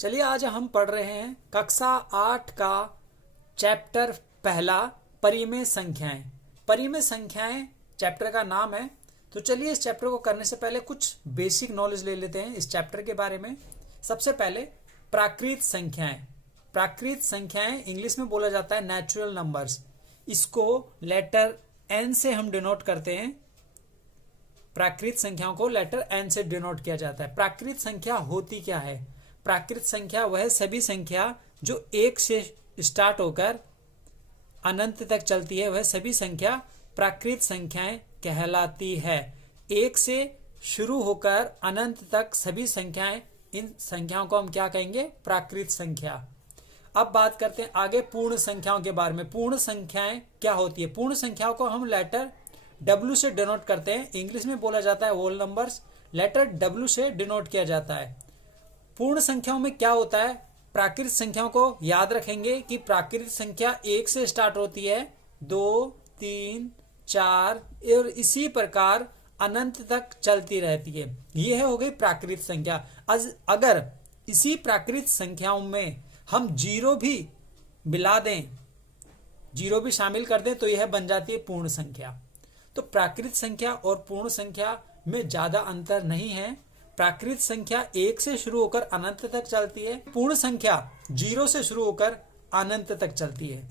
चलिए आज हम पढ़ रहे हैं कक्षा 8 का चैप्टर पहला परिमेय संख्याएं। परिमेय संख्याएं चैप्टर का नाम है। तो चलिए इस चैप्टर को करने से पहले कुछ बेसिक नॉलेज ले लेते हैं इस चैप्टर के बारे में। सबसे पहले प्राकृत संख्याएं। प्राकृत संख्याएं इंग्लिश में बोला जाता है नेचुरल नंबर्स। इसको लेटर एन से हम डिनोट करते हैं। प्राकृत संख्याओं को लेटर एन से डिनोट किया जाता है। प्राकृत संख्या होती क्या है? प्राकृत संख्या वह सभी संख्या जो एक से स्टार्ट होकर अनंत तक चलती है, वह सभी संख्या प्राकृत संख्याएं कहलाती है। एक से शुरू होकर अनंत तक सभी संख्याएं, इन संख्याओं को हम क्या कहेंगे? प्राकृत संख्या। अब बात करते हैं आगे पूर्ण संख्याओं के बारे में। पूर्ण संख्याएं क्या होती है? पूर्ण संख्याओं को हम लेटर W से डिनोट करते हैं। इंग्लिश में बोला जाता है होल नंबर्स। लेटर W से डिनोट किया जाता है। पूर्ण संख्याओं में क्या होता है? प्राकृत संख्याओं को याद रखेंगे कि प्राकृत संख्या एक से स्टार्ट होती है, 2, 3, 4 और इसी प्रकार अनंत तक चलती रहती है। यह हो गई प्राकृत संख्या। अगर इसी प्राकृत संख्याओं में हम जीरो भी मिला दें, जीरो भी शामिल कर दें, तो यह बन जाती है पूर्ण संख्या। तो प्राकृत संख्या और पूर्ण संख्या में ज्यादा अंतर नहीं है। प्राकृत संख्या एक से शुरू होकर अनंत तक चलती है। पूर्ण संख्या जीरो से शुरू होकर अनंत तक चलती है।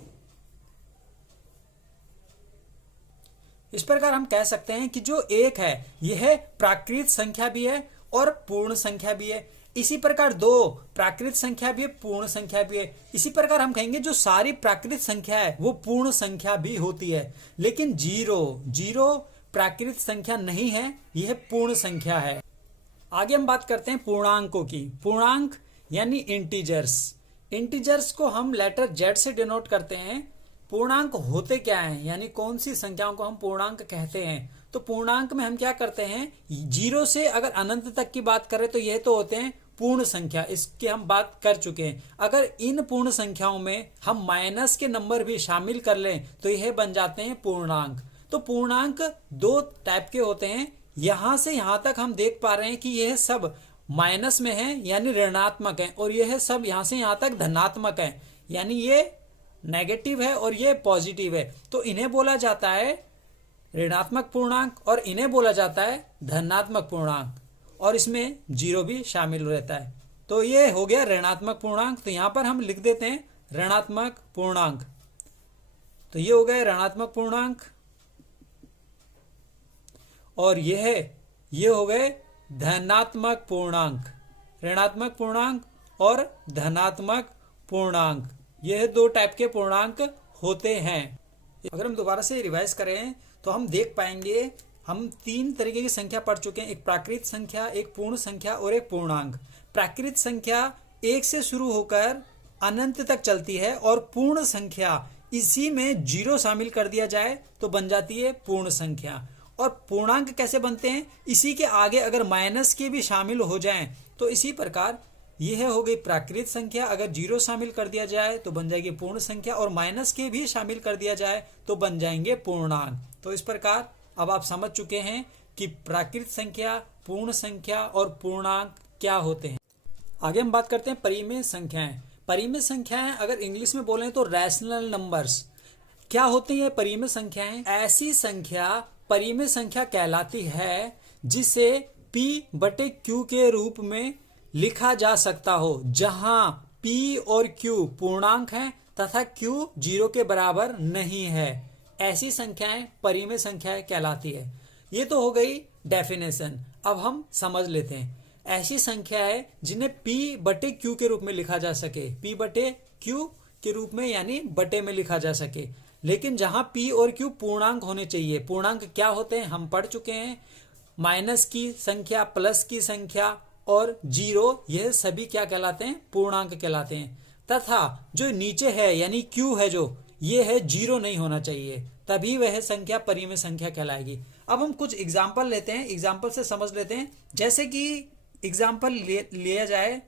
इस प्रकार हम कह सकते हैं कि जो एक है यह प्राकृत संख्या भी है और पूर्ण संख्या भी है। इसी प्रकार दो प्राकृत संख्या भी है, पूर्ण संख्या भी है। इसी प्रकार हम कहेंगे जो सारी प्राकृत संख्या है वो पूर्ण संख्या भी होती है। लेकिन जीरो प्राकृत संख्या नहीं है, यह पूर्ण संख्या है। आगे हम बात करते हैं पूर्णांकों की। पूर्णांक यानी इंटीजर्स। इंटीजर्स को हम लेटर Z से डिनोट करते हैं। पूर्णांक होते क्या हैं, यानी कौन सी संख्याओं को हम पूर्णांक कहते हैं? तो पूर्णांक में हम क्या करते हैं, जीरो से अगर अनंत तक की बात करें तो यह तो होते हैं पूर्ण संख्या। इसकी हम बात कर चुके हैं। अगर इन पूर्ण संख्याओं में हम माइनस के नंबर भी शामिल कर लें तो यह बन जाते हैं पूर्णांक। तो पूर्णांक दो टाइप के होते हैं। यहां से यहां तक हम देख पा रहे हैं कि यह सब माइनस में है यानी ऋणात्मक है, और यह सब यहां से यहां तक धनात्मक है यानी ये नेगेटिव है और ये पॉजिटिव है। तो इन्हें बोला जाता है ऋणात्मक पूर्णांक और इन्हें बोला जाता है धनात्मक पूर्णांक, और इसमें जीरो भी शामिल रहता है। तो ये हो गया ऋणात्मक पूर्णांक। तो यहां पर हम लिख देते हैं ऋणात्मक पूर्णांक। तो ये हो गए ऋणात्मक पूर्णांक, और ये हो गए धनात्मक पूर्णांक। ऋणात्मक पूर्णांक और धनात्मक पूर्णांक, यह दो टाइप के पूर्णांक होते हैं। अगर हम दोबारा से रिवाइज करें तो हम देख पाएंगे हम तीन तरीके की संख्या पढ़ चुके हैं। एक प्राकृत संख्या, एक पूर्ण संख्या और एक पूर्णांक। प्राकृत संख्या एक से शुरू होकर अनंत तक चलती है, और पूर्ण संख्या इसी में जीरो शामिल कर दिया जाए तो बन जाती है पूर्ण संख्या। और पूर्णांक कैसे बनते हैं? इसी के आगे अगर माइनस के भी शामिल हो जाएं तो इसी प्रकार यह हो गई प्राकृत संख्या। अगर जीरो शामिल कर दिया जाए तो बन जाएगी पूर्ण संख्या, और माइनस के भी शामिल कर दिया जाए तो बन जाएंगे पूर्णांक। तो इस प्रकार अब आप समझ चुके हैं कि प्राकृत संख्या, पूर्ण संख्या और पूर्णांक क्या होते हैं। आगे हम बात करते हैं परिमेय संख्याएं। परिमेय संख्याएं अगर इंग्लिश में बोलें तो रैशनल नंबर्स। क्या होती है परिमेय संख्याएं? ऐसी संख्या परिमेय संख्या कहलाती है जिसे P/Q के रूप में लिखा जा सकता हो, जहां P और Q पूर्णांक हैं तथा Q जीरो के बराबर नहीं है। ऐसी संख्याएं परिमेय संख्याएं कहलाती है। ये तो हो गई डेफिनेशन। अब हम समझ लेते हैं ऐसी संख्याएं जिन्हें P/Q के रूप में लिखा जा सके। P/Q के रूप में यानी बटे में लिखा जा सके, लेकिन जहां P और Q पूर्णांक होने चाहिए। पूर्णांक क्या होते हैं हम पढ़ चुके हैं। माइनस की संख्या, प्लस की संख्या और जीरो, यह सभी क्या कहलाते हैं? पूर्णांक कहलाते हैं। तथा जो नीचे है यानी Q है, जो ये है, जीरो नहीं होना चाहिए, तभी वह संख्या परिमेय संख्या कहलाएगी। अब हम कुछ एग्जाम्पल लेते हैं, एग्जाम्पल से समझ लेते हैं। जैसे कि एग्जाम्पल लिया जाए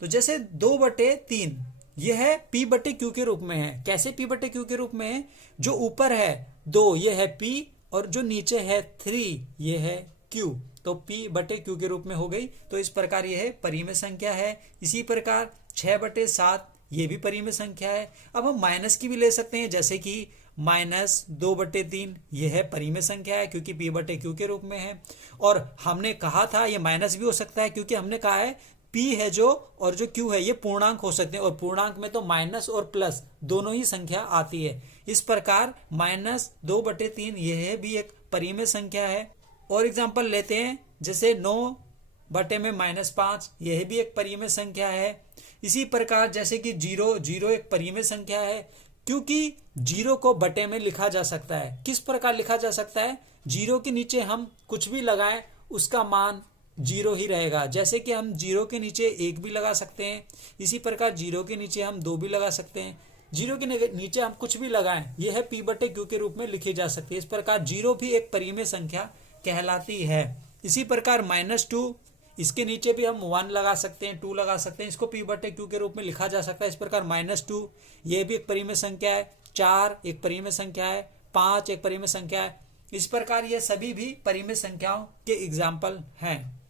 तो जैसे 2/3 यह है P/Q के रूप में है। कैसे P/Q के रूप में है? जो ऊपर है 2 ये है P, और जो नीचे है 3 ये है क्यू, तो P बटे Q के रूप में हो गई। तो इस प्रकार यह परिमेय संख्या है। इसी प्रकार 6/7 ये भी परिमेय संख्या है। अब हम माइनस की भी ले सकते हैं, जैसे कि -2/3 यह है परिमेय संख्या है क्योंकि P बटे Q के रूप में है। और हमने कहा था ये माइनस भी हो सकता है क्योंकि हमने कहा है P है जो और जो Q है ये पूर्णांक हो सकते हैं, और पूर्णांक में तो माइनस और प्लस दोनों ही संख्या आती है। इस प्रकार -2/3 यह भी एक परिमेय संख्या है। और एग्जाम्पल लेते हैं, जैसे 9/-5 यह भी एक परिमेय संख्या है। इसी प्रकार जैसे कि 0 एक परिमेय संख्या है क्योंकि 0 को बटे में लिखा जा सकता है। किस प्रकार लिखा जा सकता है? 0 के नीचे हम कुछ भी लगाएं उसका मान 0 ही रहेगा। जैसे कि हम 0 के नीचे 1 भी लगा सकते हैं, इसी प्रकार 0 के नीचे हम 2 भी लगा सकते हैं। 0 के नीचे हम कुछ भी लगाएं, यह है P बटे Q के रूप में लिखी जा सकती है। इस प्रकार 0 भी एक परिमेय संख्या कहलाती है। इसी प्रकार -2, इसके नीचे भी हम 1 लगा सकते हैं, 2 लगा सकते हैं, इसको P बटे Q के रूप में लिखा जा सकता है। इस प्रकार -2 यह भी एक परिमेय संख्या है, 4 एक परिमेय संख्या है, 5 एक परिमेय संख्या है। इस प्रकार ये सभी भी परिमेय संख्याओं के एग्जाम्पल हैं।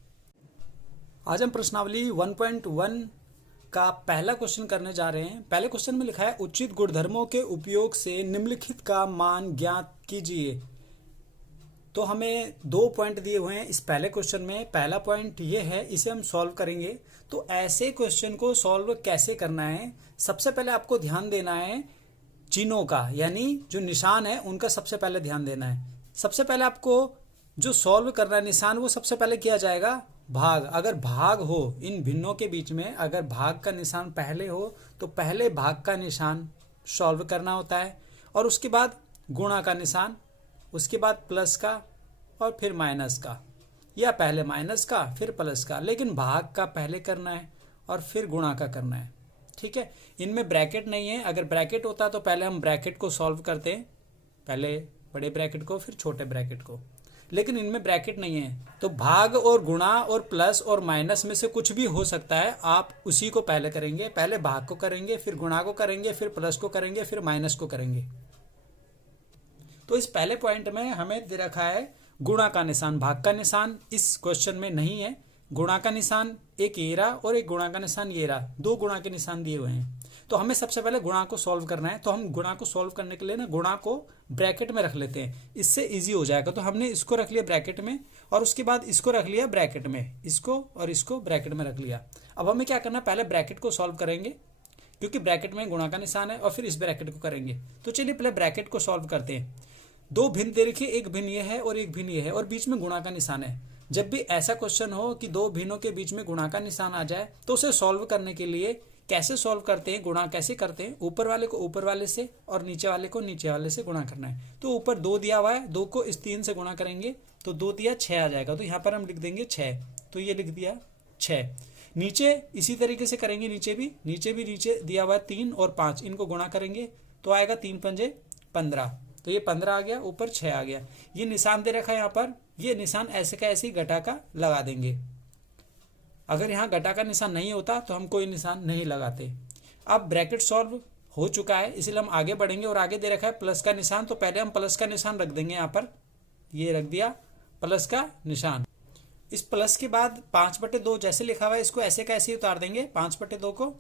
आज हम प्रश्नावली 1.1 का पहला क्वेश्चन करने जा रहे हैं। पहले क्वेश्चन में लिखा है उचित गुणधर्मों के उपयोग से निम्नलिखित का मान ज्ञात कीजिए। तो हमें 2 पॉइंट दिए हुए हैं इस पहले क्वेश्चन में। पहला पॉइंट ये है, इसे हम सॉल्व करेंगे। तो ऐसे क्वेश्चन को सॉल्व कैसे करना है, सबसे पहले आपको ध्यान देना है चिन्हों का, यानी जो निशान है उनका सबसे पहले ध्यान देना है। सबसे पहले आपको जो सॉल्व करना है निशान, वो सबसे पहले किया जाएगा भाग। अगर भाग हो इन भिन्नों के बीच में, अगर भाग का निशान पहले हो तो पहले भाग का निशान सॉल्व करना होता है, और उसके बाद गुणा का निशान, उसके बाद प्लस का और फिर माइनस का, या पहले माइनस का फिर प्लस का, लेकिन भाग का पहले करना है और फिर गुणा का करना है। ठीक है, इनमें ब्रैकेट नहीं है। अगर ब्रैकेट होता तो पहले हम ब्रैकेट को सॉल्व करते हैं, पहले बड़े ब्रैकेट को फिर छोटे ब्रैकेट को, लेकिन इनमें ब्रैकेट नहीं है। तो भाग और गुणा और प्लस और माइनस में से कुछ भी हो सकता है, आप उसी को पहले करेंगे। पहले भाग को करेंगे, फिर गुणा को करेंगे, फिर प्लस को करेंगे, फिर माइनस को करेंगे। तो इस पहले पॉइंट में हमें दे रखा है गुणा का निशान। भाग का निशान इस क्वेश्चन में नहीं है। गुणा का निशान एक ये रहा और एक गुणा का निशान ये रहा, 2 गुणा के निशान दिए हुए हैं। तो हमें सबसे पहले गुणा को सॉल्व करना है। तो हम गुणा को सॉल्व करने के लिए ना गुणा को ब्रैकेट में रख लेते हैं, इससे इजी हो जाएगा। तो हमने इसको रख लिया ब्रैकेट में और उसके बाद इसको रख लिया ब्रैकेट में, इसको और इसको ब्रैकेट में रख लिया। अब हमें क्या करना है, पहले ब्रैकेट को सॉल्व करेंगे क्योंकि ब्रैकेट में गुणा का निशान है, और फिर इस ब्रैकेट को करेंगे। तो चलिए पहले ब्रैकेट को सॉल्व करते हैं। 2 भिन्न दे रखिए, एक भिन्न ये है और एक भिन्न ये है, और बीच में गुणा का निशान है। जब भी ऐसा क्वेश्चन हो कि 2 भिन्नों के बीच में गुणा का निशान आ जाए, तो उसे सॉल्व करने के लिए कैसे सॉल्व करते हैं, गुणा कैसे करते हैं, ऊपर वाले को ऊपर वाले से और नीचे वाले को नीचे वाले से गुणा करना है। तो ऊपर 2 दिया हुआ है, 2 को इस 3 से गुणा करेंगे तो 2 दिया 6 आ जाएगा। तो यहाँ पर हम लिख देंगे 6, तो ये लिख दिया 6। नीचे इसी तरीके से करेंगे, नीचे भी दिया हुआ है 3 और 5, इनको गुणा करेंगे तो आएगा 3 पंजे 15, तो ये 15 आ गया, ऊपर 6 आ गया। ये निशान दे रखा है यहाँ पर, ये निशान ऐसे का ऐसे घटा का लगा देंगे। अगर यहाँ घटा का निशान नहीं होता तो हम कोई निशान नहीं लगाते। अब ब्रैकेट सॉल्व हो चुका है, इसलिए हम आगे बढ़ेंगे। और आगे दे रखा है प्लस का निशान, तो पहले हम प्लस का निशान रख देंगे। यहाँ पर ये रख दिया प्लस का निशान। इस प्लस के बाद 5/2 जैसे लिखा हुआ है, इसको ऐसे का ऐसे ही उतार देंगे 5/2 को,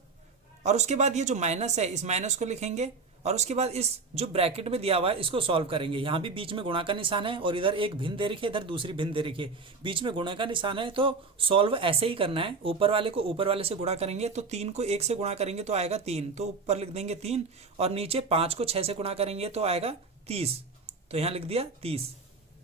और उसके बाद ये जो माइनस है इस माइनस को लिखेंगे, और उसके बाद इस जो ब्रैकेट में दिया हुआ है इसको सॉल्व करेंगे। यहाँ भी बीच में गुणा का निशान है और इधर एक भिन्न दे रखी है, इधर दूसरी भिन्न दे रखी है, बीच में गुणा का निशान है। तो सॉल्व ऐसे ही करना है, ऊपर वाले को ऊपर वाले से गुणा करेंगे तो 3 को 1 से गुणा करेंगे तो आएगा 3, तो ऊपर लिख देंगे 3, और नीचे 5 को 6 से गुणा करेंगे तो आएगा 30, तो यहाँ लिख दिया 30।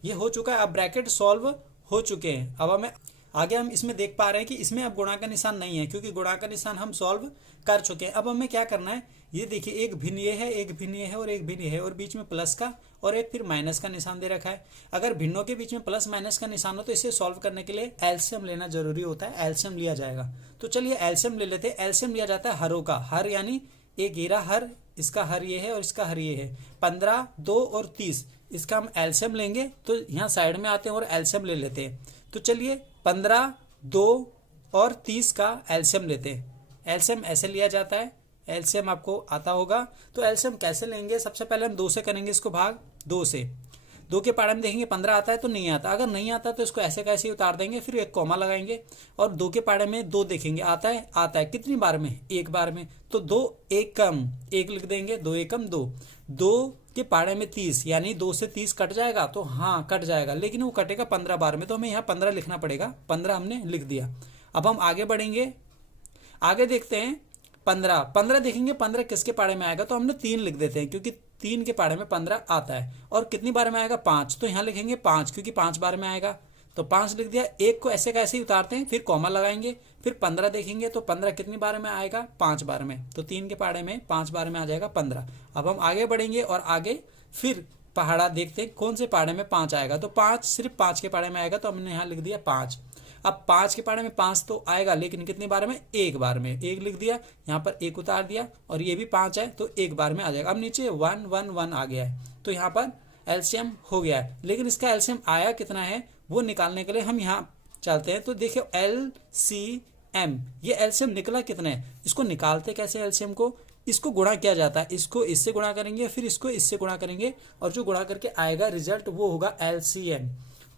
ये हो चुका है। अब ब्रैकेट सॉल्व हो चुके हैं। अब हमें आगे हम इसमें देख पा रहे हैं कि इसमें अब गुणा का निशान नहीं है, क्योंकि गुणा का निशान हम सॉल्व कर चुके हैं। अब हमें क्या करना है, ये देखिए एक भिन्न ये है, एक भिन्न ये है और एक भिन्न ये है, और बीच में प्लस का और एक फिर माइनस का निशान दे रखा है। अगर भिन्नों के बीच में प्लस माइनस का निशान हो तो इसे सॉल्व करने के लिए एलसीएम लेना जरूरी होता है, एलसीएम लिया जाएगा। तो चलिए एलसीएम ले लेते हैं। एलसीएम लिया जाता है हरों का, हर यानी एक घेरा हर, इसका हर ये है और इसका हर ये है। 15, 2 और 30, इसका हम एलसीएम लेंगे। तो यहाँ साइड में आते हैं और एलसीएम ले लेते हैं। तो चलिए 15, 2 और 30 का एलसीएम लेते हैं। एलसीएम ऐसे लिया जाता है, एलसीएम आपको आता होगा। तो एलसीएम कैसे लेंगे, सबसे पहले हम 2 से करेंगे इसको भाग, 2 से। 2 के पहाड़े में देखेंगे 15 आता है तो नहीं आता, अगर नहीं आता तो इसको ऐसे कैसे ही उतार देंगे, फिर एक कॉमा लगाएंगे और 2 के पहाड़े में 2 देखेंगे आता है कितनी बार में, एक बार में, तो 2 एक कम 1 लिख देंगे, 2 एक कम 2, 2 के पहाड़े में 30 यानी 2 से 30 कट जाएगा, तो हाँ कट जाएगा, लेकिन वो कटेगा 15 बार में, तो हमें यहाँ 15 लिखना पड़ेगा, 15 हमने लिख दिया। अब हम आगे बढ़ेंगे, आगे देखते हैं 15 देखेंगे 15 किसके पहाड़े में आएगा, तो हमने 3 लिख देते हैं क्योंकि 3 के पहाड़े में 15 आता है, और कितनी बार में आएगा 5, तो यहाँ लिखेंगे 5 क्योंकि 5 बार में आएगा, तो 5 लिख दिया। एक को ऐसे कैसे ही उतारते हैं, फिर कॉमा लगाएंगे, फिर 15 देखेंगे तो 15 कितनी बार में आएगा 5 बार में, तो 3 के पहाड़े में 5 बार में आ जाएगा 15। अब हम आगे बढ़ेंगे और आगे फिर पहाड़ा देखते हैं कौन से पहाड़े में 5 आएगा, तो 5 सिर्फ 5 के पहाड़े में आएगा, तो हमने यहाँ लिख दिया 5। अब 5 के पहाड़े में 5 तो आएगा, लेकिन कितनी बार में, एक बार में, 1 लिख दिया, यहाँ पर 1 उतार दिया, और ये भी 5 है तो एक बार में आ जाएगा। अब नीचे 1 1 1 आ गया है, तो यहाँ पर एलसीएम हो गया है, लेकिन इसका एलसीएम आया कितना है वो निकालने के लिए हम यहाँ चलते हैं। तो देखिए एलसीएम, ये एलसीएम निकला कितना है, इसको निकालते कैसे एलसीएम को, इसको गुणा किया जाता है, इसको इससे गुणा करेंगे, फिर इसको इससे गुणा करेंगे, और जो गुणा करके आएगा रिजल्ट वो होगा एलसीएम,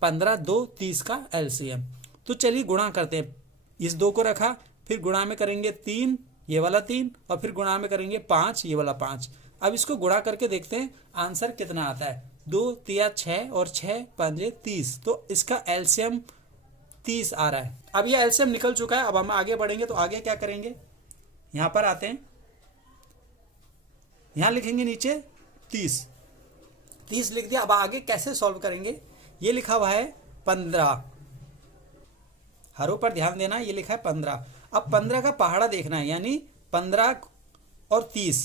15 2 30 का एलसीएम। तो चलिए गुणा करते हैं, इस 2 को रखा, फिर गुणा में करेंगे 3, ये वाला 3, और फिर गुणा में करेंगे 5, ये वाला 5। अब इसको गुणा करके देखते हैं आंसर कितना आता है, 2 3 6 और 6 5 30, तो इसका एलसीएम 30 आ रहा है। अब ये एलसीएम निकल चुका है। अब हम आगे बढ़ेंगे, तो आगे क्या करेंगे, यहां पर आते हैं, यहां लिखेंगे नीचे 30 लिख दिया। अब आगे कैसे सॉल्व करेंगे, ये लिखा हुआ है 15, हर ऊपर ध्यान देना, ये लिखा है 15। अब 15 का पहाड़ा देखना है, यानी 15 और 30,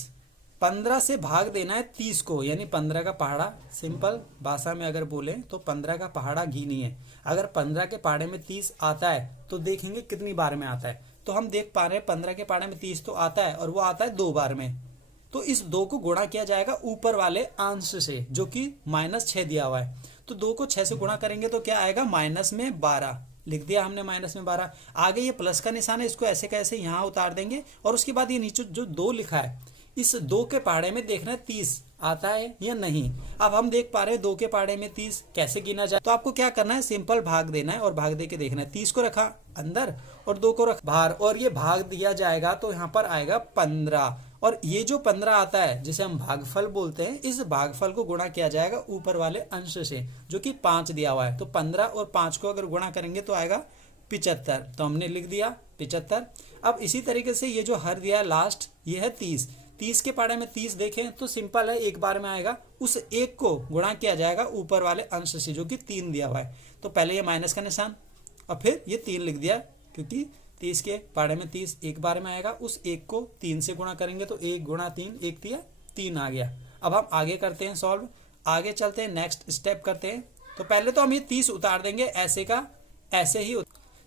15 से भाग देना है 30 को, यानी 15 का पहाड़ा, सिंपल भाषा में अगर बोले तो 15 का पहाड़ा घी है। अगर 15 के पहाड़े में 30 आता है तो देखेंगे कितनी बार में आता है, तो हम देख पा रहे हैं 15 के पहाड़े में 30 तो आता है, और वो आता है 2 बार में, तो इस 2 को गुणा किया जाएगा ऊपर वाले अंश से, जो कि -6 दिया हुआ है, तो 2 को 6 से गुणा करेंगे तो क्या आएगा, -12 लिख दिया हमने, -12। आगे ये प्लस का निशान है, इसको ऐसे कैसे यहाँ उतार देंगे, और उसके बाद ये नीचे जो 2 लिखा है, इस 2 के पहाड़े में देखना है 30 आता है या नहीं। अब हम देख पा रहे हैं 2 के पहाड़े में 30 कैसे गिना जाए, तो आपको क्या करना है, सिंपल भाग देना है, और भाग दे के देखना है, 30 को रखा अंदर और 2 को रखा बाहर, और ये भाग दिया जाएगा तो यहाँ पर आएगा 15, और ये जो 15 आता है जिसे हम भागफल बोलते हैं, इस भागफल को गुणा किया जाएगा ऊपर वाले अंश से, जो कि 5 दिया हुआ है, तो 15 और 5 को अगर गुणा करेंगे तो आएगा 75, तो हमने लिख दिया 75। अब इसी तरीके से ये जो हर दिया लास्ट, ये है 30 के पहाड़े में 30 देखें तो सिंपल है, एक बार में आएगा, उस 1 को गुणा किया जाएगा ऊपर वाले अंश से, जो कि 3 दिया हुआ है, तो पहले ये माइनस का निशान और फिर ये 3 लिख दिया, क्योंकि 30 के पहाड़े में 30 एक बार में आएगा, उस 1 को 3 से गुणा करेंगे तो 1 गुणा 3, 1 दिया 3 आ गया। अब हम आगे करते हैं सॉल्व, आगे चलते हैं, नेक्स्ट स्टेप करते हैं। तो पहले तो हम ये 30 उतार देंगे, ऐसे का ऐसे ही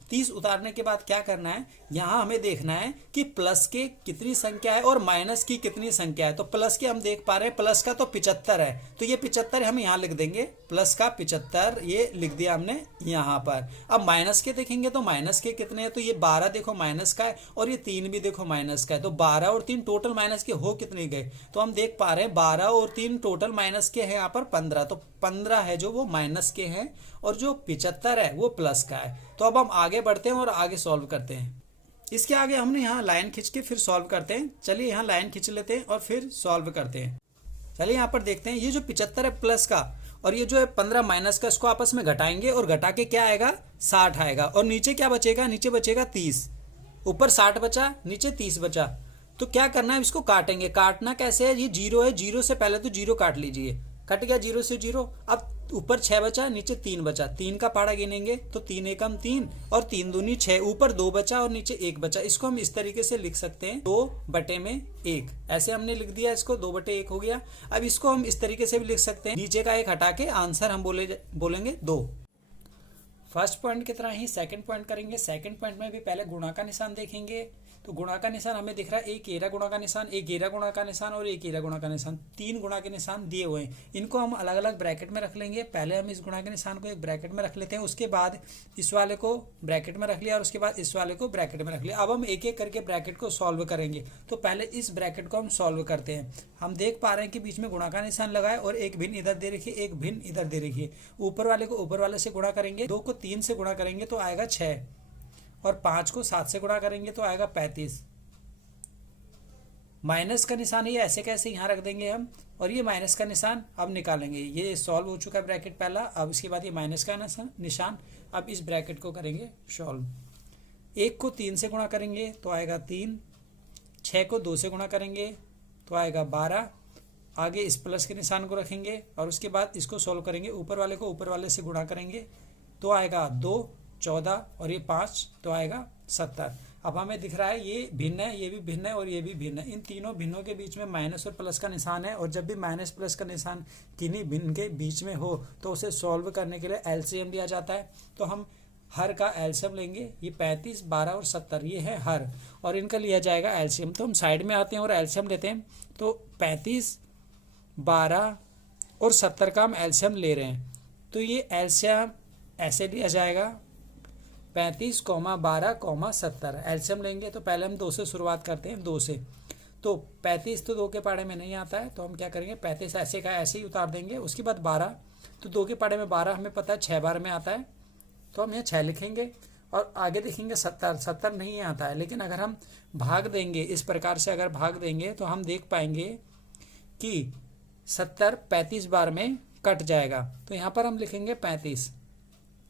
30 उतारने के बाद क्या करना है, यहां हमें देखना है कि प्लस के कितनी संख्या है और माइनस की कितनी संख्या है। तो प्लस के हम देख पा रहे हैं, प्लस का तो 75 है, तो ये 75 हम यहां लिख देंगे, प्लस का 75 ये लिख दिया हमने यहां पर। अब माइनस के देखेंगे तो माइनस के कितने हैं, तो ये 12 देखो माइनस का है, और ये 3 भी देखो माइनस का है, तो 12 और 3 टोटल माइनस के हो कितने गए, तो हम देख पा रहे हैं 12 और 3 टोटल माइनस के हैं यहाँ पर 15, तो 15 है जो वो माइनस के हैं, और जो 75 है वो प्लस का है। तो अब हम आगे बढ़ते हैं और आगे सॉल्व करते हैं। इसके आगे हमने यहाँ लाइन खींच के फिर सॉल्व करते हैं। चलिए यहाँ लाइन खींच लेते हैं और फिर सॉल्व करते हैं। चलिए यहाँ पर देखते हैं, ये जो 75 है प्लस का, और ये जो है 15 माइनस का, इसको आपस में घटाएंगे, और घटा के क्या आएगा 60 आएगा, और नीचे क्या बचेगा, नीचे बचेगा 30, ऊपर 60 बचा, नीचे 30 बचा। तो क्या करना है, इसको काटेंगे। काटना कैसे है, ये 0 है, 0 से पहले तो 0 काट लीजिए, कट गया 0 से 0। अब ऊपर 6 बचा, नीचे 3 बचा, 3 का पहाड़ा गिनेंगे तो 3 एकम 3 और 3 दूनी 6, ऊपर 2 बचा और नीचे 1 बचा। इसको हम इस तरीके से लिख सकते हैं 2/1, ऐसे हमने लिख दिया, इसको 2/1 हो गया। अब इसको हम इस तरीके से भी लिख सकते हैं, नीचे का 1 हटा के आंसर हम बोलेंगे 2। फर्स्ट पॉइंट की तरह ही सेकंड पॉइंट करेंगे। सेकंड पॉइंट में भी पहले गुणा का निशान देखेंगे, तो गुणा का निशान हमें दिख रहा है, एक घेरा गुणा का निशान, एक घेरा गुणा का निशान और एक घेरा गुणा का निशान, 3 गुणा के निशान दिए हुए हैं। इनको हम अलग अलग ब्रैकेट में रख लेंगे। पहले हम इस गुणा के निशान को एक ब्रैकेट में रख लेते हैं, उसके बाद इस वाले को ब्रैकेट में रख लिया और उसके बाद इस वाले को ब्रैकेट में रख लिया। अब हम एक एक करके ब्रैकेट को सॉल्व करेंगे। तो पहले इस ब्रैकेट को हम सॉल्व करते हैं। हम देख पा रहे हैं कि बीच में गुणा का निशान लगा है और एक भिन्न इधर दे रखी है, एक भिन्न इधर दे रखी है। ऊपर वाले को ऊपर वाले से गुणा करेंगे, 2 को 3 से गुणा करेंगे तो आएगा 6 और 5 को 7 से गुणा करेंगे तो आएगा 35। माइनस का निशान ये ऐसे कैसे यहाँ रख देंगे हम, और ये माइनस का निशान अब निकालेंगे। ये सॉल्व हो चुका है ब्रैकेट पहला। अब इसके बाद ये माइनस का निशान, अब इस ब्रैकेट को करेंगे सॉल्व। 1 को 3 से गुणा करेंगे तो आएगा 3, 6 को 2 से गुणा करेंगे तो आएगा 12। आगे इस प्लस के निशान को रखेंगे और उसके बाद इसको सॉल्व करेंगे। ऊपर वाले को ऊपर वाले से गुणा करेंगे तो आएगा 2, 14 और ये 5 तो आएगा 70। अब हमें दिख रहा है ये भिन्न है, ये भी भिन्न है और ये भी भिन्न है। इन तीनों भिन्नों के बीच में माइनस और प्लस का निशान है, और जब भी माइनस प्लस का निशान किन्हीं भिन्न के बीच में हो तो उसे सॉल्व करने के लिए एलसीएम लिया जाता है। तो हम हर का एलसीएम लेंगे। ये 35, 12 और 70 ये है हर, और इनका लिया जाएगा एलसीएम। तो हम साइड में आते हैं और एलसीएम लेते हैं। तो 35, 12 और 70 का हम एलसीएम ले रहे हैं। तो ये एलसीएम ऐसे लिया जाएगा 35, 12, 70 एलसीएम लेंगे। तो पहले हम 2 से शुरुआत करते हैं, 2 से। तो 35 तो 2 के पाड़े में नहीं आता है, तो हम क्या करेंगे 35 ऐसे का ऐसे ही उतार देंगे। उसके बाद 12, तो 2 के पाड़े में 12 हमें पता है 6 बार में आता है, तो हम यहाँ 6 लिखेंगे। और आगे देखेंगे 70 नहीं आता है, लेकिन अगर हम भाग देंगे इस प्रकार से, अगर भाग देंगे तो हम देख पाएंगे कि 70 35 बार में कट जाएगा। तो यहाँ पर हम लिखेंगे 35।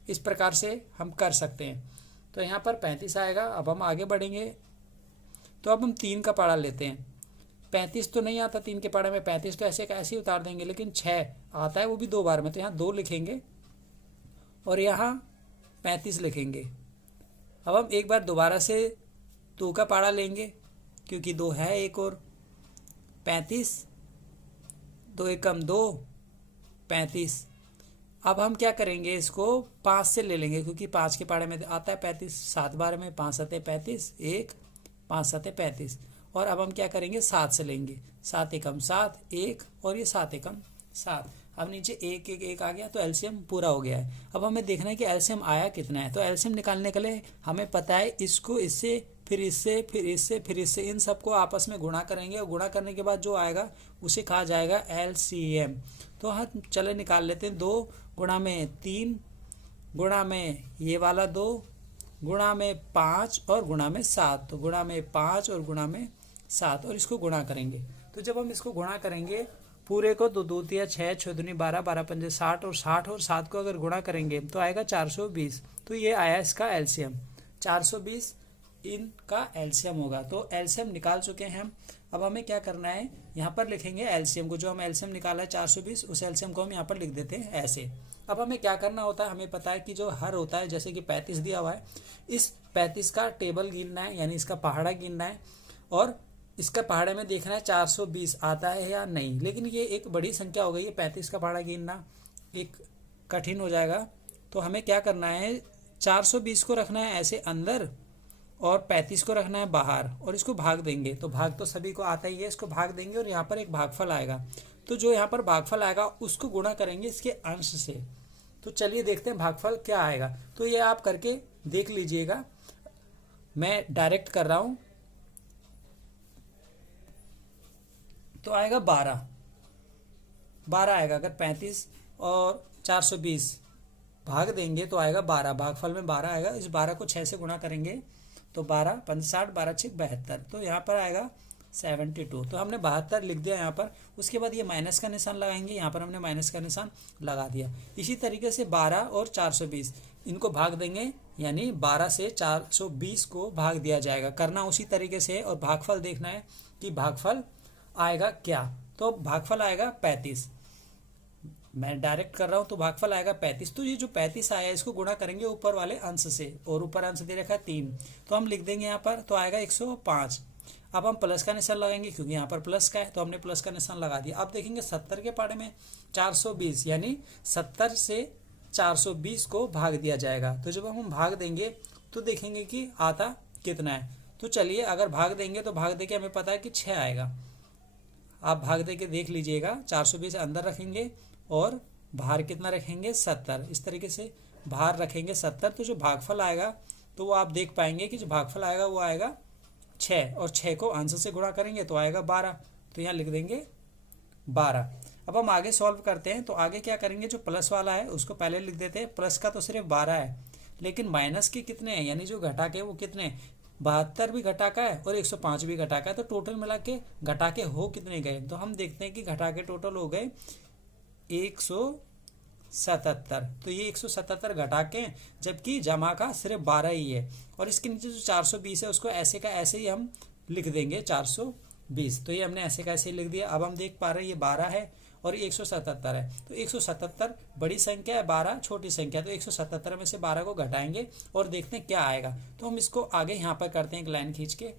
इस प्रकार से हम कर सकते हैं। तो यहाँ पर 35 आएगा। अब हम आगे बढ़ेंगे, तो अब हम 3 का पाड़ा लेते हैं। 35 तो नहीं आता 3 के पाड़े में, 35 तो ऐसे का ऐसे ही उतार देंगे, लेकिन 6 आता है, वो भी 2 बार में। तो यहाँ 2 लिखेंगे और यहाँ 35 लिखेंगे। अब हम एक बार दोबारा से 2 का पाड़ा लेंगे, क्योंकि 2 है एक और। 35, 2 एकम 2, 35। अब हम क्या करेंगे, इसको 5 से ले लेंगे, क्योंकि 5 के पाड़े में आता है 35 7 बार में। 5 7 35, 1 5 7 35। और अब हम क्या करेंगे 7 से लेंगे। 7 एकम 7, 1 और ये 7 एकम 7। अब नीचे 1 1 1 आ गया, तो एलसीएम पूरा हो गया है। अब हमें देखना है कि एलसीएम आया कितना है। तो एलसीएम निकालने के लिए हमें पता है इसको इससे, फिर इससे, फिर इससे, फिर इससे, इन सबको आपस में गुणा करेंगे, और गुणा करने के बाद जो आएगा उसे कहा जाएगा एलसीएम। तो हम चले निकाल लेते हैं। 2 गुणा में 3 गुणा में ये वाला 2 गुणा में 5 और गुणा में 7। तो गुणा में 5 और गुणा में 7, और इसको गुणा करेंगे। तो जब हम इसको गुणा करेंगे पूरे को, तो 2 3 6, 6 दूनी 12, 12 पंजे 60, और 60 और 7 को अगर गुणा करेंगे तो आएगा 420। तो ये आया इसका एलसीएम 420, इनका एलसीएम होगा। तो एलसीएम निकाल चुके हैं हम। अब हमें क्या करना है, यहाँ पर लिखेंगे एलसीएम को। जो हम एलसीएम निकाला है 420, उस एलसीएम को हम यहाँ पर लिख देते हैं ऐसे। अब हमें क्या करना होता है, हमें पता है कि जो हर होता है, जैसे कि 35 दिया हुआ है, इस 35 का टेबल गिनना है, यानी इसका पहाड़ा गिनना है, और इसका पहाड़े में देखना है 420 आता है या नहीं। लेकिन ये एक बड़ी संख्या हो गई है, 35 का पहाड़ा गिनना एक कठिन हो जाएगा। तो हमें क्या करना है, 420 को रखना है ऐसे अंदर और 35 को रखना है बाहर, और इसको भाग देंगे। तो भाग तो सभी को आता ही है, इसको भाग देंगे और यहाँ पर एक भागफल आएगा। तो जो यहाँ पर भागफल आएगा उसको गुणा करेंगे इसके अंश से। तो चलिए देखते हैं भागफल क्या आएगा। तो ये आप करके देख लीजिएगा, मैं डायरेक्ट कर रहा हूँ। तो आएगा 12 आएगा। अगर 35 और 420 भाग देंगे तो आएगा 12, भागफल में 12 आएगा। इस 12 को 6 से गुणा करेंगे तो 12 5 60, 12 6 72। तो यहाँ पर आएगा 72। तो हमने 72 लिख दिया यहाँ पर। उसके बाद ये माइनस का निशान लगाएंगे, यहाँ पर हमने माइनस का निशान लगा दिया। इसी तरीके से 12 और 420 इनको भाग देंगे, यानी 12 से 420 को भाग दिया जाएगा। करना उसी तरीके से, और भागफल देखना है कि भागफल आएगा क्या। तो भागफल आएगा 35। मैं डायरेक्ट कर रहा हूं, तो भागफल आएगा 35। तो ये जो 35 आया इसको गुणा करेंगे ऊपर वाले अंश से, और ऊपर अंश दे रखा है 3, तो हम लिख देंगे यहाँ पर। तो आएगा 105। अब हम प्लस का निशान लगाएंगे, क्योंकि यहाँ पर प्लस का है, तो हमने प्लस का निशान लगा दिया। अब देखेंगे 70 के पाड़े में 420, यानी 70 से 420 को भाग दिया जाएगा। तो जब हम भाग देंगे तो देखेंगे कि आता कितना है। तो चलिए अगर भाग देंगे तो भाग दे के हमें पता है कि 6 आएगा। आप भाग दे के देख लीजिएगा, 420 अंदर रखेंगे और बाहर कितना रखेंगे 70, इस तरीके से बाहर रखेंगे 70। तो जो भागफल आएगा तो वो आप देख पाएंगे कि जो भागफल आएगा वो आएगा 6, और 6 को आंसर से गुणा करेंगे तो आएगा 12, तो यहाँ लिख देंगे 12। अब हम आगे सॉल्व करते हैं, तो आगे क्या करेंगे, जो प्लस वाला है उसको पहले लिख देते हैं। प्लस का तो सिर्फ 12 है, लेकिन माइनस के कितने हैं, यानी जो घटा के वो कितने, 72 भी घटा का है और 105 भी घटा का है, तो टोटल मिला के घटा के हो कितने गए। तो हम देखते हैं कि घटा के टोटल हो गए 177। तो ये 177 घटा के, जबकि जमा का सिर्फ 12 ही है। और इसके नीचे जो 420 है उसको ऐसे का ऐसे ही हम लिख देंगे 420। तो ये हमने ऐसे का ऐसे ही लिख दिया। अब हम देख पा रहे हैं ये 12 है और ये 177 है। तो 177 बड़ी संख्या है, 12 छोटी संख्या, तो 177 में से 12 को घटाएंगे और देखते हैं क्या आएगा। तो हम इसको आगे यहाँ पर करते हैं एक लाइन खींच के।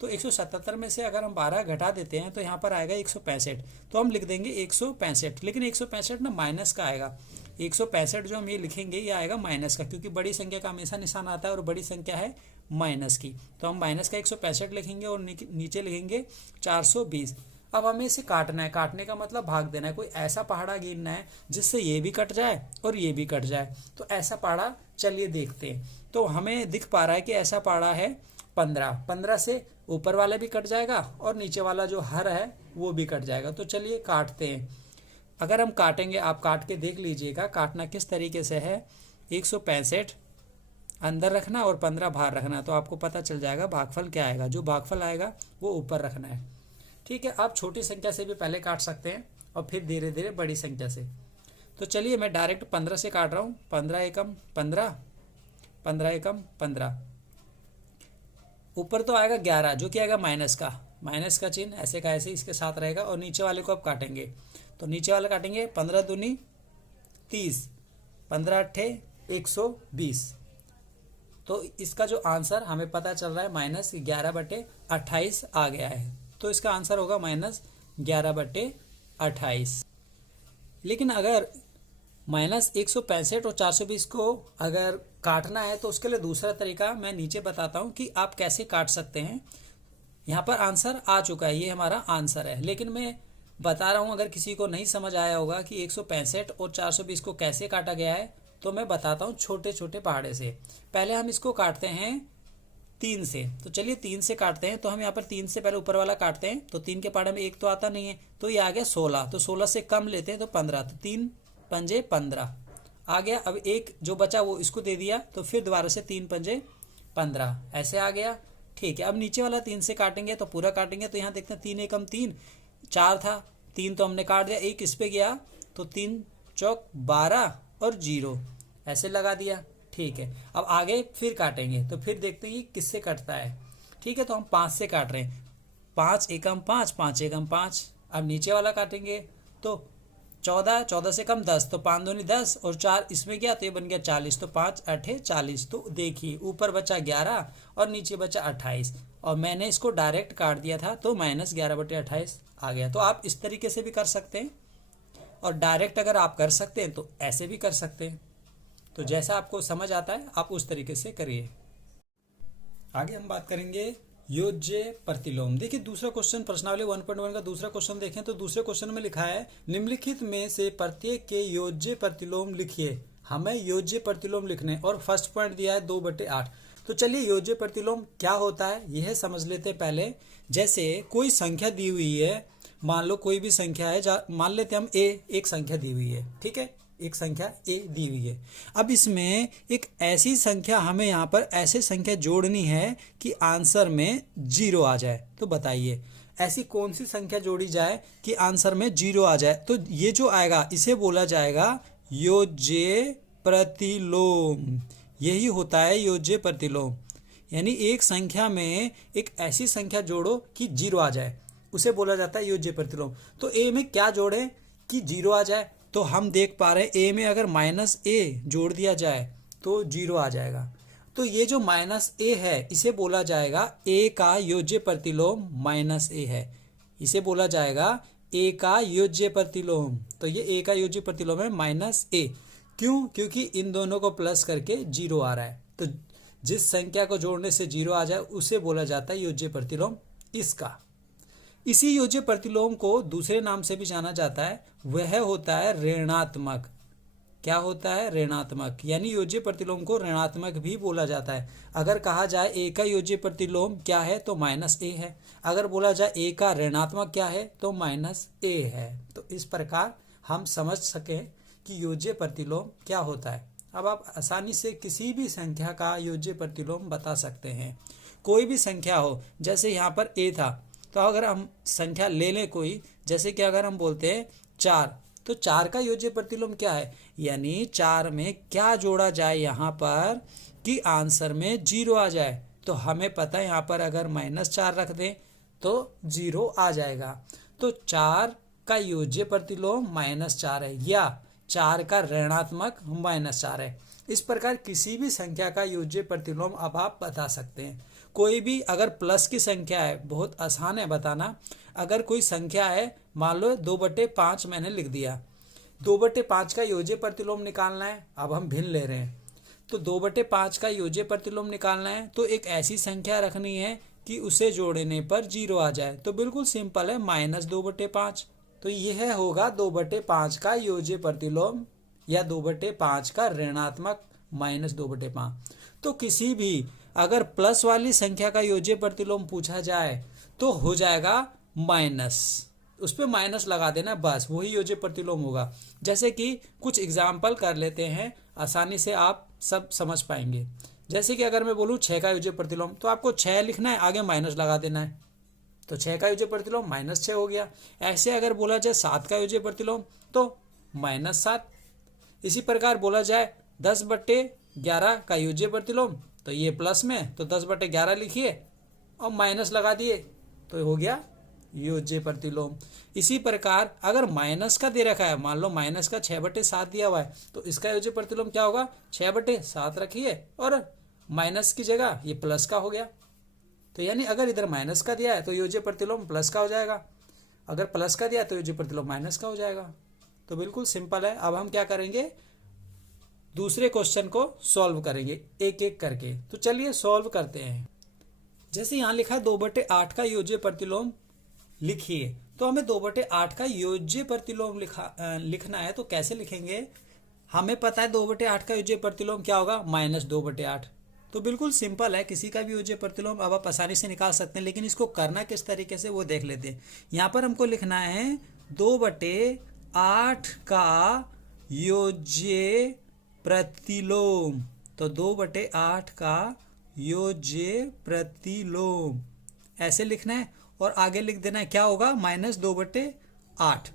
तो 177 में से अगर हम 12 घटा देते हैं तो यहाँ पर आएगा 165। तो हम लिख देंगे 165, लेकिन 165 ना माइनस का आएगा। 165 जो हम ये लिखेंगे ये आएगा माइनस का, क्योंकि बड़ी संख्या का हमेशा निशान आता है और बड़ी संख्या है माइनस की। तो हम माइनस का 165 लिखेंगे और नीचे लिखेंगे 420। अब हमें इसे काटना है, काटने का मतलब भाग देना है। कोई ऐसा पहाड़ा गिनना है जिससे ये भी कट जाए और ये भी कट जाए। तो ऐसा पहाड़ा चलिए देखते हैं। तो हमें दिख पा रहा है कि ऐसा पहाड़ा है 15। 15 से ऊपर वाला भी कट जाएगा और नीचे वाला जो हर है वो भी कट जाएगा। तो चलिए काटते हैं। अगर हम काटेंगे, आप काट के देख लीजिएगा काटना किस तरीके से है। 165 अंदर रखना और 15 बाहर रखना, तो आपको पता चल जाएगा भागफल क्या आएगा। जो भागफल आएगा वो ऊपर रखना है। ठीक है, आप छोटी संख्या से भी पहले काट सकते हैं और फिर धीरे धीरे बड़ी संख्या से। तो चलिए मैं डायरेक्ट 15 से काट रहा हूँ। 15 एकम 15, 15 एकम 15। ऊपर तो आएगा 11 जो कि आएगा माइनस का, माइनस का चिन्ह ऐसे का ऐसे इसके साथ रहेगा। और नीचे वाले को आप काटेंगे, तो नीचे वाले काटेंगे 15 दूनी 30, 15 अट्ठे 120। तो इसका जो आंसर हमें पता चल रहा है -11/28 आ गया है। तो इसका आंसर होगा -11/28। लेकिन अगर -165 और 420 को अगर काटना है तो उसके लिए दूसरा तरीका मैं नीचे बताता हूं कि आप कैसे काट सकते हैं। यहाँ पर आंसर आ चुका है, ये हमारा आंसर है। लेकिन मैं बता रहा हूं, अगर किसी को नहीं समझ आया होगा कि 165 और 420 को कैसे काटा गया है, तो मैं बताता हूं छोटे छोटे पहाड़े से। पहले हम इसको काटते हैं 3 से। तो चलिए 3 से काटते हैं। तो हम यहाँ पर 3 से पहले ऊपर वाला काटते हैं। तो 3 के पहाड़े में 1 तो आता नहीं है, तो ये आ गया 16। तो 16 से कम लेते हैं तो 15। तो 3 पंजे 15 आ गया। अब एक जो बचा वो इसको दे दिया, तो फिर दोबारा से 3 पंजे 15 ऐसे आ गया। ठीक है, अब नीचे वाला 3 से काटेंगे तो पूरा काटेंगे। तो यहाँ देखते हैं 3 एकम 3, 4 था, 3 तो हमने काट दिया, 1 इस पे गया तो 3 चौक 12 और 0 ऐसे लगा दिया। ठीक है, अब आगे फिर काटेंगे तो फिर देखते हैं किससे कटता है। ठीक है, तो हम 5 से काट रहे हैं। 5 एकम 5, 5 एकम 5। अब नीचे वाला काटेंगे तो 14, 14 से कम 10, तो 5 दूनी 10 और 4 इसमें गया तो ये बन गया 40। तो 5 अट्ठे 40। तो देखिए ऊपर बचा 11 और नीचे बचा 28, और मैंने इसको डायरेक्ट काट दिया था तो -11/28 आ गया। तो आप इस तरीके से भी कर सकते हैं, और डायरेक्ट अगर आप कर सकते हैं तो ऐसे भी कर सकते हैं। तो जैसा आपको समझ आता है आप उस तरीके से करिए। आगे हम बात करेंगे योज्य प्रतिलोम। देखिए दूसरा क्वेश्चन, प्रश्नावली 1.1 का दूसरा क्वेश्चन देखें तो दूसरे क्वेश्चन में लिखा है निम्नलिखित में से प्रत्येक के योज्य प्रतिलोम लिखिए। हमें योज्य प्रतिलोम लिखने, और फर्स्ट पॉइंट दिया है 2/8। तो चलिए योज्य प्रतिलोम क्या होता है यह समझ लेते हैं पहले। जैसे कोई संख्या दी हुई है, मान लो कोई भी संख्या है, मान लेते हम ए, एक संख्या दी हुई है। ठीक है, एक संख्या ए दी हुई है। अब इसमें एक ऐसी संख्या हमें यहाँ पर ऐसे संख्या जोड़नी है कि आंसर में 0 आ जाए। तो बताइए ऐसी कौन सी संख्या जोड़ी जाए कि आंसर में 0 आ जाए। तो ये जो आएगा इसे बोला जाएगा योज्य प्रतिलोम। यही होता है योज्य प्रतिलोम, यानी एक संख्या में एक ऐसी संख्या जोड़ो कि 0 आ जाए, उसे बोला जाता है योज्य प्रतिलोम। तो ए में क्या जोड़े कि 0 आ जाए। तो हम देख पा रहे हैं ए में अगर -a जोड़ दिया जाए तो 0 आ जाएगा। तो ये जो -a है इसे बोला जाएगा a का योज्य प्रतिलोम -a है। इसे बोला जाएगा a का योज्य प्रतिलोम। तो ये a का योज्य प्रतिलोम है -a। क्यों? क्योंकि इन दोनों को प्लस करके 0 आ रहा है। तो जिस संख्या को जोड़ने से 0 आ जाए उसे बोला जाता है योज्य प्रतिलोम। इसका इसी योज्य प्रतिलोम को दूसरे नाम से भी जाना जाता है, वह होता है ऋणात्मक। क्या होता है? ऋणात्मक। यानी योज्य प्रतिलोम को ऋणात्मक भी बोला जाता है। अगर कहा जाए ए का योज्य प्रतिलोम क्या है तो -a है। अगर बोला जाए ए का ऋणात्मक क्या है तो -a है। तो इस प्रकार हम समझ सकें कि योज्य प्रतिलोम क्या होता है। अब आप आसानी से किसी भी संख्या का योज्य प्रतिलोम बता सकते हैं। कोई भी संख्या हो, जैसे यहाँ पर a था, तो अगर हम संख्या ले लें कोई, जैसे कि अगर हम बोलते हैं 4, तो 4 का योज्य प्रतिलोम क्या है? यानी 4 में क्या जोड़ा जाए यहाँ पर कि आंसर में 0 आ जाए। तो हमें पता है यहाँ पर अगर -4 रख दें तो 0 आ जाएगा। तो 4 का योज्य प्रतिलोम -4 है या 4 का ऋणात्मक -4 है। इस प्रकार किसी भी संख्या का योज्य प्रतिलोम अब आप बता सकते हैं। कोई भी अगर प्लस की संख्या है, बहुत आसान है बताना। अगर कोई संख्या है, मान लो 2/5 मैंने लिख दिया, 2/5 का योज्य प्रतिलोम निकालना है। अब हम भिन्न ले रहे हैं, तो 2/5 का योज्य प्रतिलोम निकालना है तो एक ऐसी संख्या रखनी है कि उसे जोड़ने पर 0 आ जाए। तो बिल्कुल सिंपल है, -2/5। तो यह होगा 2/5 का योज्य प्रतिलोम या 2/5 का ऋणात्मक -2/5। तो किसी भी अगर प्लस वाली संख्या का योज्य प्रतिलोम पूछा जाए तो हो जाएगा माइनस, उस पर माइनस लगा देना, बस वही योज्य प्रतिलोम होगा। जैसे कि कुछ एग्जाम्पल कर लेते हैं, आसानी से आप सब समझ पाएंगे। जैसे कि अगर मैं बोलूँ 6 का योज्य प्रतिलोम, तो आपको 6 लिखना है, आगे माइनस लगा देना है, तो 6 का योज्य प्रतिलोम -6 हो गया। ऐसे अगर बोला जाए 7 का योज्य प्रतिलोम तो -7। इसी प्रकार बोला जाए 10/11 का योज्य प्रतिलोम, तो ये प्लस में, तो 10/11 लिखिए और माइनस लगा दिए तो हो गया योज्य प्रतिलोम। इसी प्रकार अगर माइनस का दे रखा है, मान लो माइनस का 6/7 दिया हुआ है, तो इसका योज्य प्रतिलोम क्या होगा? 6/7 रखिए और माइनस की जगह ये प्लस का हो गया। तो यानी अगर इधर माइनस का दिया है तो योज्य प्रतिलोम प्लस का हो जाएगा, अगर प्लस का दिया तो योज्य प्रतिलोम माइनस का हो जाएगा। तो बिल्कुल सिंपल है। अब हम क्या करेंगे, दूसरे क्वेश्चन को सॉल्व करेंगे एक एक करके। तो चलिए सॉल्व करते हैं। जैसे यहाँ लिखा है 2/8 का योज्य प्रतिलोम लिखिए, तो हमें 2/8 का योज्य प्रतिलोम लिखना है। तो कैसे लिखेंगे? हमें पता है 2/8 का योज्य प्रतिलोम क्या होगा? -2/8। तो बिल्कुल सिंपल है, किसी का भी योज्य प्रतिलोम अब आप आसानी से निकाल सकते हैं। लेकिन इसको करना किस तरीके से वो देख लेते हैं। यहाँ पर हमको लिखना है 2/8 का योज्य प्रतिलोम। तो 2/8 का योज्य प्रतिलोम ऐसे लिखना है और आगे लिख देना है क्या होगा? -2/8।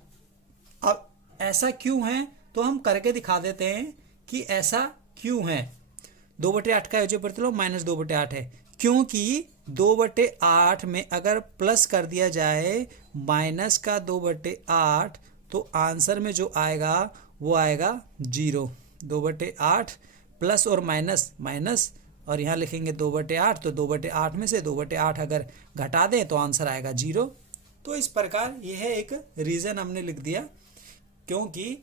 अब ऐसा क्यों है तो हम करके दिखा देते हैं कि ऐसा क्यों है। 2/8 का योज्य प्रतिलोम -2/8 है क्योंकि 2/8 में अगर प्लस कर दिया जाए माइनस का 2/8 तो आंसर में जो आएगा वो आएगा 0। 2/8 प्लस और माइनस माइनस, और यहाँ लिखेंगे 2/8, तो 2/8 में से 2/8 अगर घटा दें तो आंसर आएगा 0। तो इस प्रकार यह एक रीज़न हमने लिख दिया, क्योंकि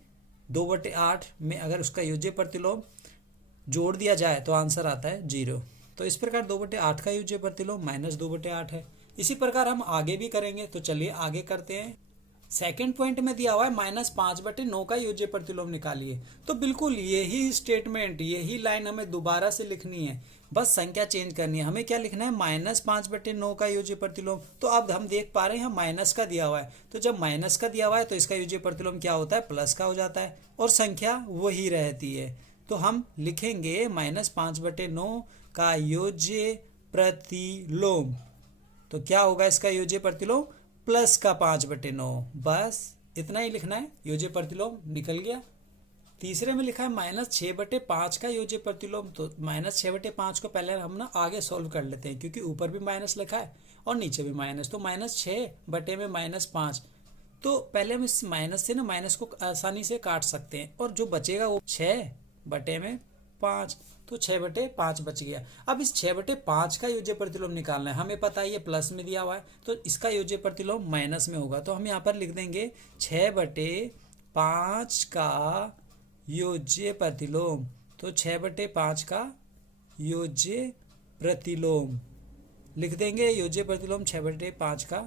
2/8 में अगर उसका योज्य प्रतिलोम जोड़ दिया जाए तो आंसर आता है 0। तो इस प्रकार 2/8 का योज्य प्रतिलोम -2/8 है। इसी प्रकार हम आगे भी करेंगे। तो चलिए आगे करते हैं। सेकंड पॉइंट में दिया हुआ है -5/9 का योज्य प्रतिलोम निकालिए। तो बिल्कुल यही स्टेटमेंट, यही लाइन हमें दोबारा से लिखनी है, बस संख्या चेंज करनी है। हमें क्या लिखना है? -5/9 का योज्य प्रतिलोम। तो अब हम देख पा रहे हैं माइनस का दिया हुआ है, तो जब माइनस का दिया हुआ है तो इसका योज्य प्रतिलोम क्या होता है? प्लस का हो जाता है और संख्या वही रहती है। तो हम लिखेंगे -5/9 का योज्य प्रतिलोम। तो क्या होगा इसका योज्य प्रतिलोम? प्लस का 5/9। बस इतना ही लिखना है, योज्य प्रतिलोम निकल गया। तीसरे में लिखा है -6/5 का योज्य प्रतिलोम। तो -6/5 को पहले हम ना आगे सॉल्व कर लेते हैं, क्योंकि ऊपर भी माइनस लिखा है और नीचे भी माइनस। तो -6/5, तो पहले हम इस माइनस से ना माइनस को आसानी से काट सकते हैं और जो बचेगा वो 6/5, तो 6/5 बच गया। अब इस 6/5 का योज्य प्रतिलोम निकालना है। हमें पता है ये प्लस में दिया हुआ है, तो इसका योज्य प्रतिलोम माइनस में होगा। तो हम यहाँ पर लिख देंगे 6/5 का योज्य प्रतिलोम। तो 6/5 का योज्य प्रतिलोम लिख देंगे। योज्य प्रतिलोम 6/5 का,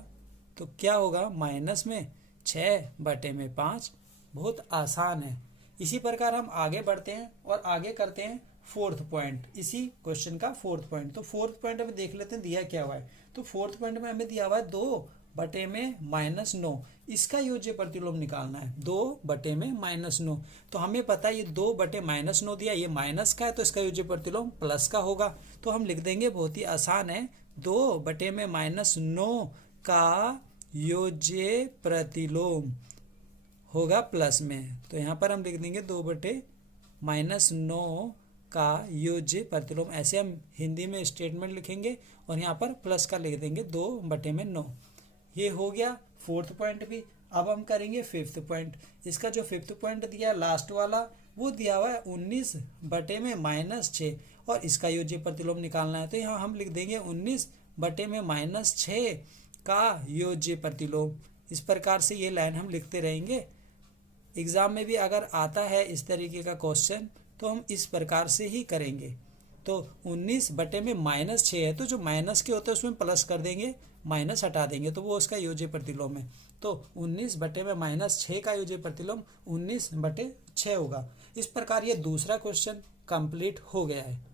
तो क्या होगा, माइनस में 6/5। बहुत आसान है। इसी प्रकार हम आगे बढ़ते हैं और आगे करते हैं फोर्थ पॉइंट, इसी क्वेश्चन का फोर्थ पॉइंट। तो फोर्थ पॉइंट हमें देख लेते हैं दिया क्या हुआ है। तो फोर्थ पॉइंट में हमें दिया हुआ है 2/-9, इसका योज्य प्रतिलोम निकालना है। 2/-9, तो हमें पता है ये 2/-9 दिया, ये माइनस का है तो इसका योज्य प्रतिलोम प्लस का होगा। तो हम लिख देंगे, बहुत ही आसान है, 2/-9 का योज्य प्रतिलोम होगा प्लस में। तो यहाँ पर हम लिख देंगे 2/-9 का योज्य प्रतिलोम। ऐसे हम हिंदी में स्टेटमेंट लिखेंगे और यहाँ पर प्लस का लिख देंगे 2/9। ये हो गया फोर्थ पॉइंट भी। अब हम करेंगे फिफ्थ पॉइंट। इसका जो फिफ्थ पॉइंट दिया लास्ट वाला, वो दिया हुआ है 19/-6 और इसका योज्य प्रतिलोम निकालना है। तो यहाँ हम लिख देंगे 19/-6 का योज्य प्रतिलोम। इस प्रकार से ये लाइन हम लिखते रहेंगे। एग्जाम में भी अगर आता है इस तरीके का क्वेश्चन तो हम इस प्रकार से ही करेंगे। तो 19/-6 है, तो जो माइनस के होते हैं उसमें प्लस कर देंगे, माइनस हटा देंगे, तो वो उसका योज्य प्रतिलोम है। तो 19/-6 का योज्य प्रतिलोम 19/6 होगा। इस प्रकार ये दूसरा क्वेश्चन कंप्लीट हो गया है।